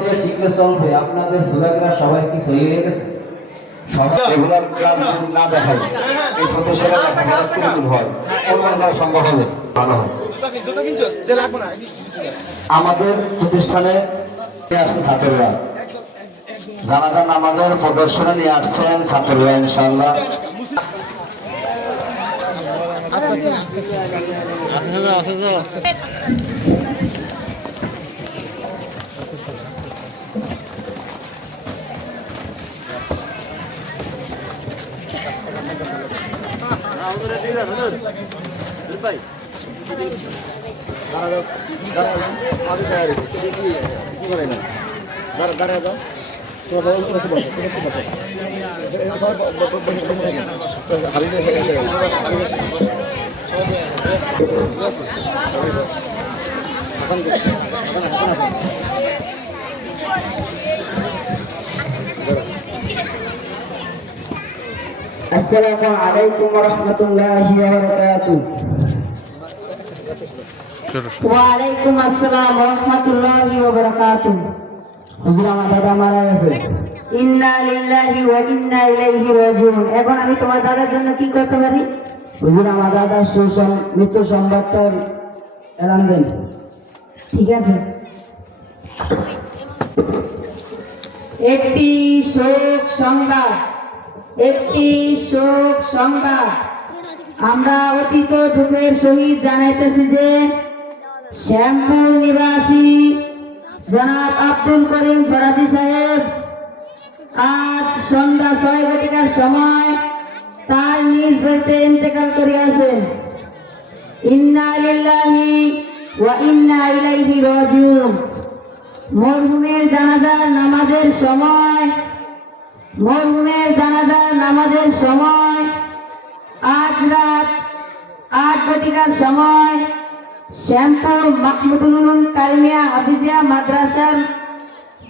থেকে শিখলে চলবে। আপনাদের সূরাগুলো সবাই কি সহি হয়ে গেছে? সবাই রেগুলার ক্লাস না দেখায় এই প্রতিষ্ঠানে হয় কোন সম্ভব হবে ভালো হয়। আমাদের প্রতিষ্ঠানে আসছে ছাত্ররা, জানাজা নামাজের প্রদর্শনে নিয়ে আসছেন ছাত্ররা ইনশাআল্লাহ। আসসালামু আলাইকুম ওয়া রাহমাতুল্লাহি ওয়া বারাকাতুহু। ওয়া আলাইকুম আসসালাম ওয়া রাহমাতুল্লাহি ওয়া বারাকাতুহু। হুজুর আমার দাদা মারা গেছে। ইন্না লিল্লাহি ওয়া ইন্না ইলাইহি রাজিউন। এখন আমি তোমার দাদার জন্য কি করতে পারি? হুজুর আমার দাদার মৃত্যু সংবাদটা এলান দেন। ঠিক আছে। একটি শোক সংবাদ, একটি শোক সংবাদ। আমরা অতীত দুঃখের সহিত জানাইতেছি যে শ্যামপুর নিবাসী জনাব আব্দুল করিম ফরাজি সাহেব আজ সন্ধ্যা 6 ঘটিকার সময় তার নিজ বাড়িতে ইন্তেকাল করিয়াছেন। ইন্না লিল্লাহি ওয়া ইন্না ইলাইহি রাজিউন। মরহুমের জানাজার নামাজের সময় আজ রাত 8 ঘটিকার সময় শ্যামপুর মাহমুদুল উলুম কালমিয়া হাফিজিয়া মাদ্রাসার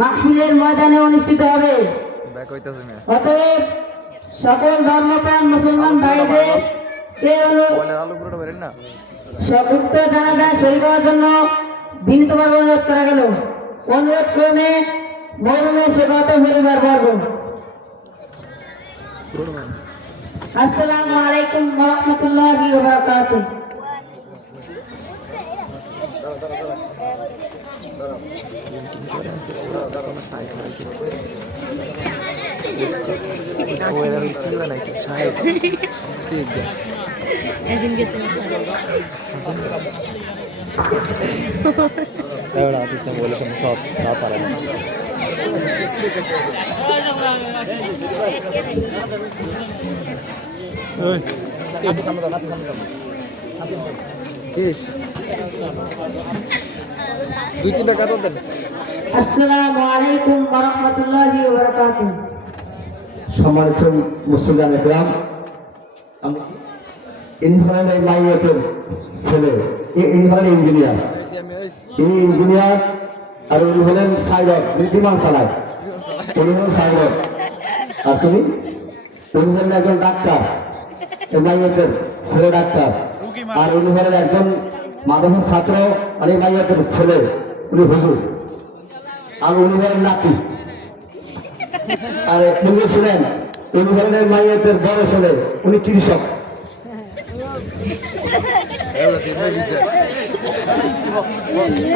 মাহফিলের ময়দানে অনুষ্ঠিত হবে। অতএব সকল ধর্মপ্রাণ মুসলমান ভাইদের উক্ত জানাজায় শরীক হওয়ার জন্য বিনীতভাবে অনুরোধ করা গেল। অনুরোধ ক্রমে মরহুমের শেখাত পরিবার বর্গ। আসসালামু আলাইকুম ওয়া রাহমাতুল্লাহি ওয়া বারাকাতুহু। আসসালামু আলাইকুম ওয়া রাহমাতুল্লাহি ওয়া বারাকাতুহু। সম্মানিত মুসলমান একরাম, ইনভার্নের মাইয়াতের ছেলে ইনভার্ন ইঞ্জিনিয়ার, এই ইঞ্জিনিয়ার আর উনি হলেন পাইলট, বিমান চালায়। উনি হলেন পাইলট আর উনি হলেন একজন ডাক্তার। এই মাইয়াতের ছেলে ডাক্তার, আর উনি হলেন একজন মাদ্রাসার ছাত্র। আর এই মাইয়াতের ছেলে উনি হুজুর, আর উনি হলেন নাতি। আর উনি ছিলেন উনি হলেন মাইয়াতের বড় ছেলে, উনি কৃষক।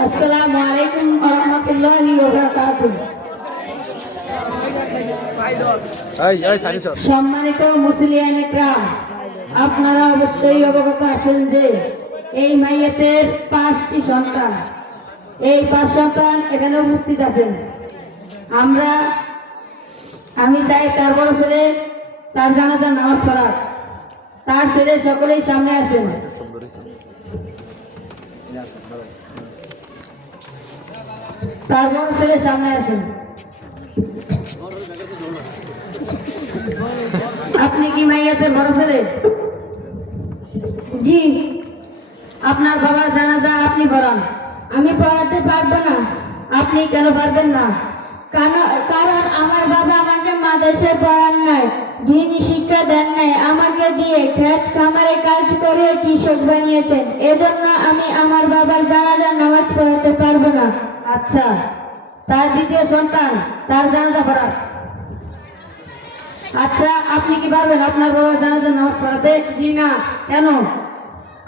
আসসালামু আলাইকুম ওয়া রাহমাতুল্লাহি ওয়া বারাকাতুহু। সম্মানিত মুসলিয়ান একরাম, আপনারা অবশ্যই অবগত আছেন যে এই মাইয়াতের 5টি সন্তান। এই 5 সন্তান এখানে উপস্থিত আছেন। আমি চাই তার বড় ছেলে তার জানাজার নামাজ পড়ার। তার ছেলে সকলেই সামনে আসেন। তার বড় ছেলে সামনে আসেন। আপনি কি মাইয়াতের বড় ছেলে? জি। আপনার বাবার জানাজা আপনি পড়ান। আমি পড়াতে পারবো না। আপনি কেন পারবেন না? কারণ আমার বাবা আমাকে মাদ্রাসায় পড়ান নাই, দিনী শিক্ষা দেন নাই। আমাকে দিয়ে ক্ষেত খামারে কাজ করে কৃষক বানিয়েছেন। এজন্য আমি আমার বাবার জানাজার নামাজ পড়াতে পারবো না। আচ্ছা, তার দ্বিতীয় সন্তান তার জানাজা পড়া। আচ্ছা, আপনি কি পারবেন আপনার বাবার জানাজার নামাজ পড়াতে? জি না। কেন?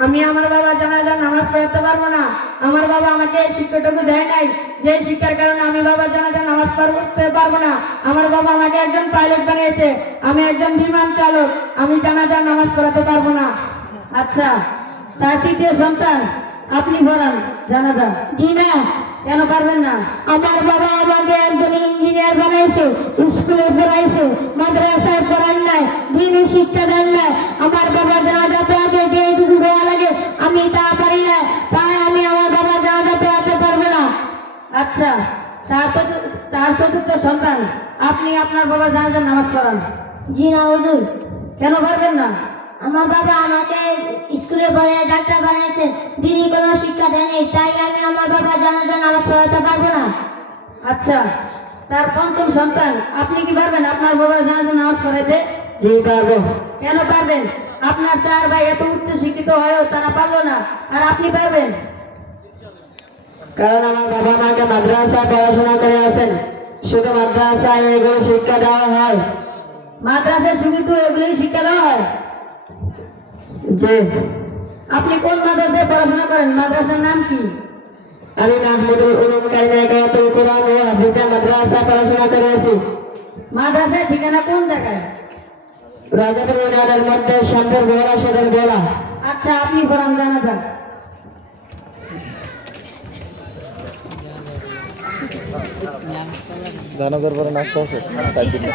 আমি আমার বাবা জানাজার নামাজ পড়াতে পারবো না। আমার বাবা আমাকে এই শিক্ষাটুকু দেয় নাই, যে শিক্ষার কারণে আমি বাবা জানাজার নামাজ পড়তে পারবো না। আমার বাবা আমাকে একজন পাইলট বানিয়েছে, আমি একজন বিমান চালক, আমি জানাজার নামাজ পড়াতে পারবো না। আচ্ছা, তার তৃতীয় সন্তান আপনি পড়ান জানাজা। জি না, কেন পারবেন না? আমার বাবা আমাকে একজন ইঞ্জিনিয়ার বানাইছে, স্কুলে পড়াইছে, মাদ্রাসায় পড়ান নাই, দিনই শিক্ষা দেন নাই। আমার বাবা জানাজা পড়াতে যেটুকু দেওয়া লাগে আমি তা পারি না, তাই আমি আমার বাবা জানাজা পড়াতে পারবো না। আচ্ছা, তার চতুর্থ সন্তান আপনি আপনার বাবার জানাজার নামাজ পড়ান। জি না হুজুর, কেন পারবেন না? আমার বাবা আমাকে স্কুলে পড়ে ডাক্তার বানাইছে, দিনই কোনো শিক্ষা দেয়নি, তাই আমি আমার বাবা জানাজা নামাজ পড়াতে পারবো না। আচ্ছা, তার পঞ্চম সন্তান আপনি কি পারবেন আপনার বাবার জানাজার নামাজ পড়াইতে? জি পারবো। কেন পারবেন? আপনার চার ভাই এত উচ্চ শিক্ষিত হয়েও তারা পারলো না, আর আপনি পারবেন? কারণ আমার বাবা মাকে মাদ্রাসায় পড়াশোনা করে আছেন, শুধু মাদ্রাসায় এগুলো শিক্ষা দেওয়া হয়। মাদ্রাসায় শুধু তো এগুলোই শিক্ষা দেওয়া হয়? জি। আপনি কোন মাদ্রাসায় পড়াশোনা করেন? মাদ্রাসার নাম কি? আমি মাহমুদুল উলুম কারিমাতুল কুরআন ও হাফিজা মাদ্রাসায় পড়াশোনা করে আছি। মাদ্রাসার ঠিকানা কোন জায়গায়? রাজাপুর ইউনিয়নের মধ্যে শ্যামপুর গোলা সদর গোলা। আচ্ছা, আপনি পড়ান জানাজা। জানাজার পরে নাস্তা আছে সাইড দিকে।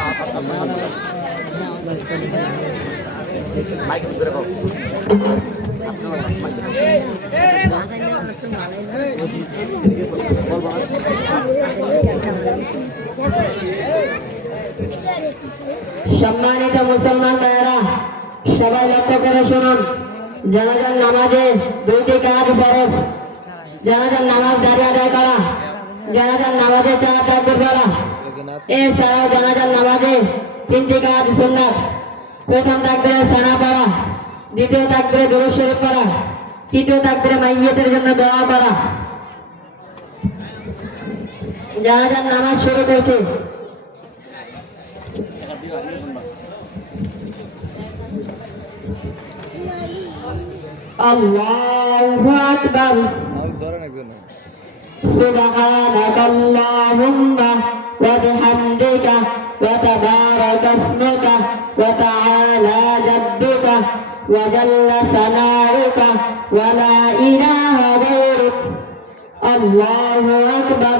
সম্মানিত মুসলমান ভাইয়েরা, সবাই লক্ষ্য করে শুনুন, জানাজার নামাজে দুইটি কাজ ফরজ। জানাজার নামাজ দাঁড়িয়ে আদায় করা, জানাজার নামাজে চার তাকবীর পড়া। এছাড়াও জানাজার নামাজে তিনটি কাজ সুন্নাত। প্রথম তাকবীরে সানা পড়া, দ্বিতীয় তাকবীরে দুরূদ শরীফ পড়া, তৃতীয় তাকবীরে মাইয়িতের জন্য দোয়া করা। জানাজার নামাজ শুরু করছি। আল্লাহু আকবার। سبحانك اللهم وبحمدك وتبارك اسمك وتعالى جدك وجل ثناؤك ولا إله غيرك. الله أكبر.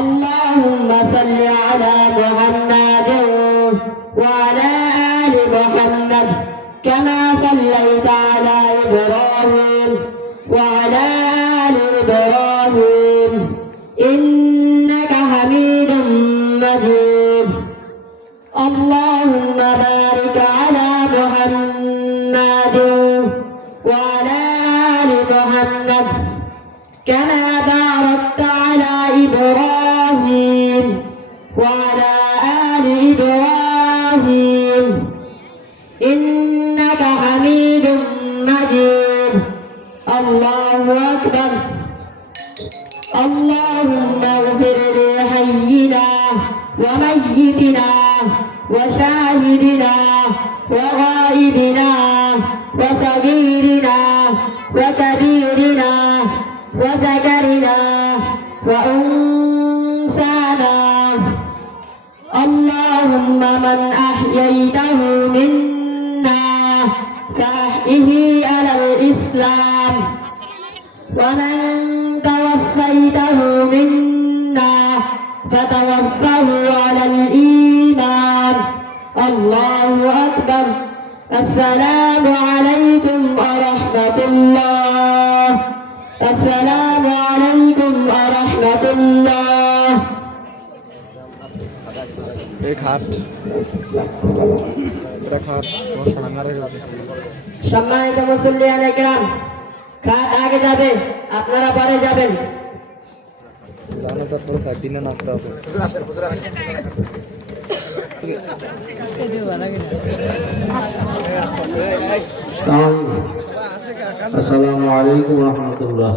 اللهم صل على محمد وعلى آل محمد كما صليت على إبراهيم وعلى آل إبراهيم إنك حميد مجيد. اللهم بارك على محمد وعلى آل محمد كما باركت على إبراهيم وعلى آل إبراهيم إنك حميد مجيد. الله أكبر. اللهم اغفر لحينا وميتنا وشاهدنا وغائبنا وصغيرنا وكبيرنا وذكرنا وأنثانا. اللهم من أحييته منا فأحيه على الإسلام، ومن توفيته منا فتوفه على الإيمان. الله أكبر. السلام عليكم ورحمة الله. السلام عليكم ورحمة الله. एक हाथ खाट সম্মানিত মুসল্লিয়ান একরাম, খাট আগে যাবে, আপনারা পরে যাবেন। জানাজার পরে সাইড দিনে নাস্তা আছে। আসসালামু আলাইকুম ওয়া রাহমাতুল্লাহ।